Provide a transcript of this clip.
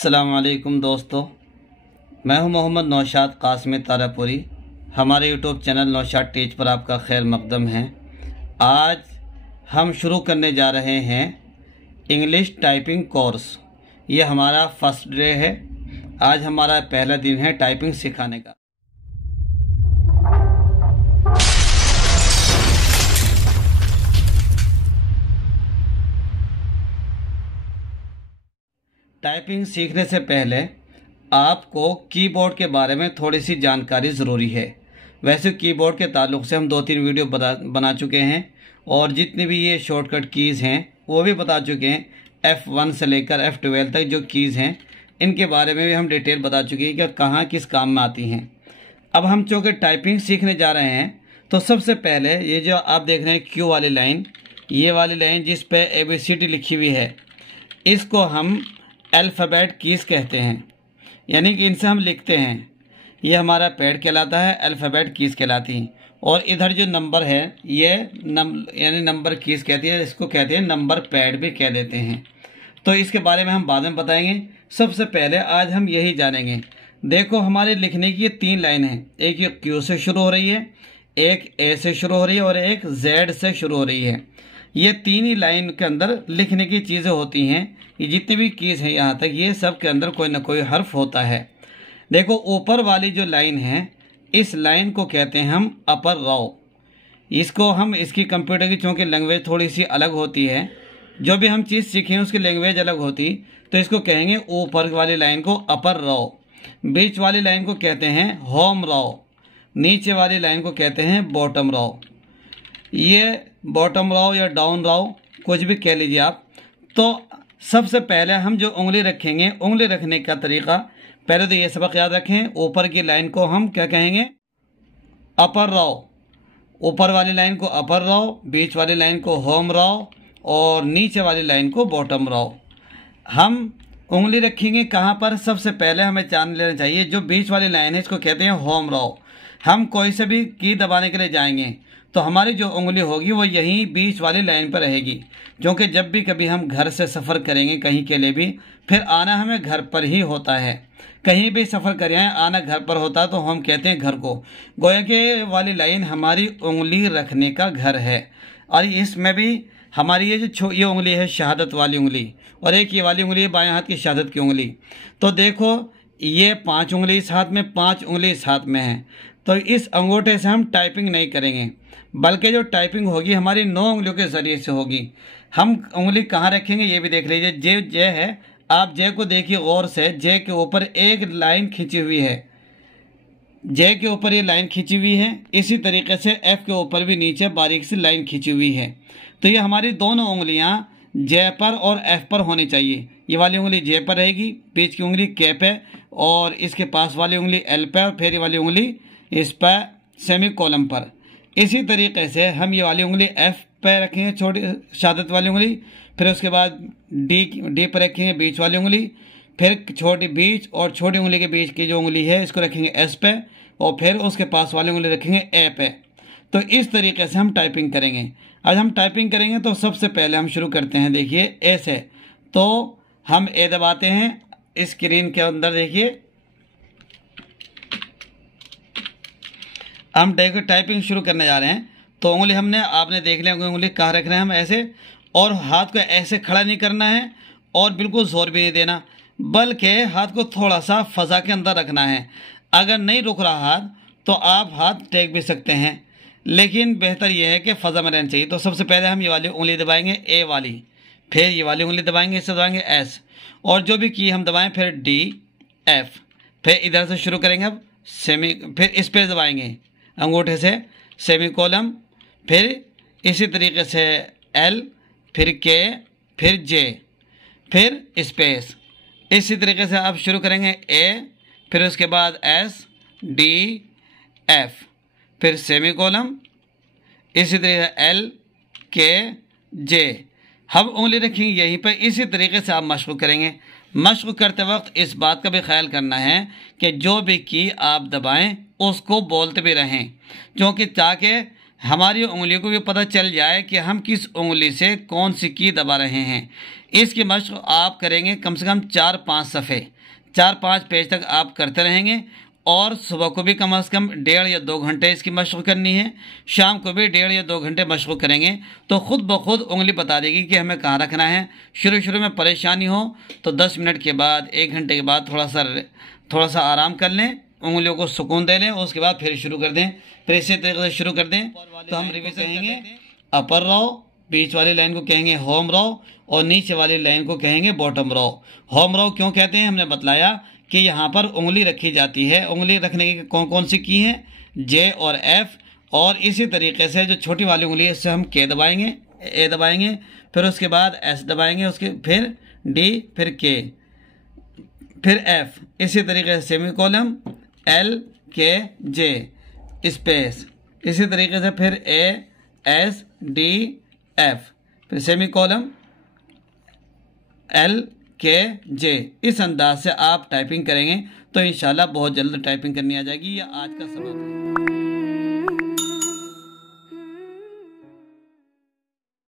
अस्सलाम वालेकुम दोस्तों, मैं हूं मोहम्मद नौशाद कासमी तारापुरी। हमारे यूट्यूब चैनल नौशाद टीच पर आपका खैर मकदम है। आज हम शुरू करने जा रहे हैं इंग्लिश टाइपिंग कोर्स। ये हमारा फर्स्ट डे है। आज हमारा पहला दिन है टाइपिंग सिखाने का। टाइपिंग सीखने से पहले आपको कीबोर्ड के बारे में थोड़ी सी जानकारी ज़रूरी है। वैसे कीबोर्ड के ताल्लुक़ से हम 2-3 वीडियो बना चुके हैं और जितनी भी ये शॉर्टकट कीज़ हैं वो भी बता चुके हैं। F1 से लेकर F12 तक जो कीज़ हैं इनके बारे में भी हम डिटेल बता चुके हैं कि कहाँ किस काम में आती हैं। अब हम चूँकि टाइपिंग सीखने जा रहे हैं तो सबसे पहले ये जो आप देख रहे हैं क्यू वाली लाइन, ये वाली लाइन जिस पे ABCD लिखी हुई है, इसको हम अल्फ़ाबेट कीज़ कहते हैं, यानी कि इनसे हम लिखते हैं। ये हमारा पैड कहलाता है, अल्फ़ाबेट कीज़ कहलाती हैं। और इधर जो नंबर है ये यानी नंबर कीज़ कहती है, इसको कहते हैं नंबर पैड भी कह देते हैं। तो इसके बारे में हम बाद में बताएंगे। सबसे पहले आज हम यही जानेंगे। देखो हमारे लिखने की ये 3 लाइन है। एक ये क्यू से शुरू हो रही है, एक ए से शुरू हो रही है और एक जेड से शुरू हो रही है। ये 3 ही लाइन के अंदर लिखने की चीज़ें होती हैं। ये जितनी भी कीज़ हैं यहाँ तक, ये सब के अंदर कोई ना कोई हर्फ होता है। देखो ऊपर वाली जो लाइन है, इस लाइन को कहते हैं हम अपर रो। इसको हम इसकी कंप्यूटर की चूँकि लैंग्वेज थोड़ी सी अलग होती है, जो भी हम चीज़ सीखें उसकी लैंग्वेज अलग होती, तो इसको कहेंगे ऊपर वाली लाइन को अपर रो, बीच वाली लाइन को कहते हैं होम रो, नीचे वाली लाइन को कहते हैं बॉटम रो। ये बॉटम रो या डाउन रो कुछ भी कह लीजिए आप। तो सबसे पहले हम जो उंगली रखेंगे, उंगली रखने का तरीका पहले तो ये सबक याद रखें। ऊपर की लाइन को हम क्या कहेंगे? अपर रो। ऊपर वाली लाइन को अपर रो, बीच वाली लाइन को होम रो और नीचे वाली लाइन को बॉटम रो। हम उंगली रखेंगे कहाँ पर? सबसे पहले हमें जान लेना चाहिए जो बीच वाली लाइन है इसको कहते हैं होम रो। हम कोई से भी की दबाने के लिए जाएंगे तो हमारी जो उंगली होगी वो यहीं बीच वाली लाइन पर रहेगी, क्योंकि जब भी कभी हम घर से सफ़र करेंगे कहीं के लिए भी, फिर आना हमें घर पर ही होता है। कहीं भी सफ़र करें आना घर पर होता है, तो हम कहते हैं घर को। गोया के वाली लाइन हमारी उंगली रखने का घर है। और इसमें भी हमारी ये उंगली है शहादत वाली उंगली, और एक ये वाली उंगली है बाएं हाथ की शहादत की उंगली। तो देखो ये 5 उंगली इस हाथ में, 5 उंगली इस हाथ में है। तो इस अंगूठे से हम टाइपिंग नहीं करेंगे, बल्कि जो टाइपिंग होगी हमारी 9 उंगलियों के ज़रिए से होगी। हम उंगली कहाँ रखेंगे ये भी देख लीजिए। जे है, आप जे को देखिए गौर से। जे के ऊपर एक लाइन खींची हुई है, जे के ऊपर ये लाइन खींची हुई है। इसी तरीके से एफ के ऊपर भी नीचे बारीक सी लाइन खींची हुई है। तो ये हमारी दोनों उंगलियां जे पर और एफ पर होनी चाहिए। ये वाली उंगली जे पर रहेगी, बीच की उंगली के पे और इसके पास वाली उंगली एल पे और फिर ये वाली उंगली इस पर सेमी कॉलम पर। इसी तरीके से हम ये वाली उंगली एफ पे रखेंगे, छोटी शहादत वाली उंगली। फिर उसके बाद डी पर रखेंगे बीच वाली उंगली। फिर छोटी बीच और छोटी उंगली के बीच की जो उंगली है इसको रखेंगे एस पे और फिर उसके पास वाली उंगली रखेंगे ए पे। तो इस तरीके से हम टाइपिंग करेंगे। आज हम टाइपिंग करेंगे तो सबसे पहले हम शुरू करते हैं। देखिए ए से, तो हम ए दबाते हैं स्क्रीन के अंदर। देखिए हम टाइपिंग शुरू करने जा रहे हैं। तो उंगली आपने देख लिया उंगली कहाँ रख रहे हैं हम ऐसे, और हाथ को ऐसे खड़ा नहीं करना है और बिल्कुल जोर भी नहीं देना, बल्कि हाथ को थोड़ा सा फजा के अंदर रखना है। अगर नहीं रुक रहा हाथ तो आप हाथ टेक भी सकते हैं, लेकिन बेहतर यह है कि फजा में रहना चाहिए। तो सबसे पहले हम ये वाली उंगली दबाएंगे ए वाली, फिर ये वाली उंगली दबाएंगे, इससे दबाएंगे एस, और जो भी की हम दबाएं फिर डी एफ, फिर इधर से शुरू करेंगे अब सेमी, फिर इस पर दबाएंगे अंगूठे से सेमी कॉलम, फिर इसी तरीके से एल, फिर के, फिर जे, फिर स्पेस। इसी तरीके से आप शुरू करेंगे ए, फिर उसके बाद एस डी एफ, फिर सेमी कॉलम, इसी तरीके से एल के जे। हम उंगली रखेंगे यहीं पर। इसी तरीके से आप मशक करेंगे। मशक करते वक्त इस बात का भी ख्याल करना है कि जो भी की आप दबाएं उसको बोलते भी रहें, क्योंकि ताकि हमारी उंगलियों को भी पता चल जाए कि हम किस उंगली से कौन सी की दबा रहे हैं। इसकी मशक आप करेंगे कम से कम 4-5 सफ़े, 4-5 पेज तक आप करते रहेंगे। और सुबह को भी कम से कम 1.5 या 2 घंटे इसकी मशक करनी है, शाम को भी 1.5 या 2 घंटे मशक करेंगे तो ख़ुद ब खुद उंगली बता देगी कि हमें कहाँ रखना है। शुरू में परेशानी हो तो 10 मिनट के बाद, 1 घंटे के बाद थोड़ा सा आराम कर लें, उंगलियों को सुकून दे लें, उसके बाद फिर शुरू कर दें। फिर इसी तरीके से शुरू कर दें। तो हम रिवीजन कहेंगे अपर रो, बीच वाली लाइन को कहेंगे होम रो और नीचे वाली लाइन को कहेंगे बॉटम रो। होम रो क्यों कहते हैं, हमने बतलाया कि यहाँ पर उंगली रखी जाती है। उंगली रखने की कौन कौन सी की हैं, जे और एफ। और इसी तरीके से जो छोटी वाली उंगली है इससे हम के दबाएंगे, ए दबाएंगे, फिर उसके बाद एस दबाएंगे, उसके फिर डी, फिर के, फिर एफ। इसी तरीके से सेमीकोलन, एल के जे स्पेस, इसी तरीके से फिर ए एस डी एफ, फिर सेमीकोलन एल के जे। इस अंदाज से आप टाइपिंग करेंगे तो इंशाल्लाह बहुत जल्द टाइपिंग करनी आ जाएगी। यह आज का सबक है।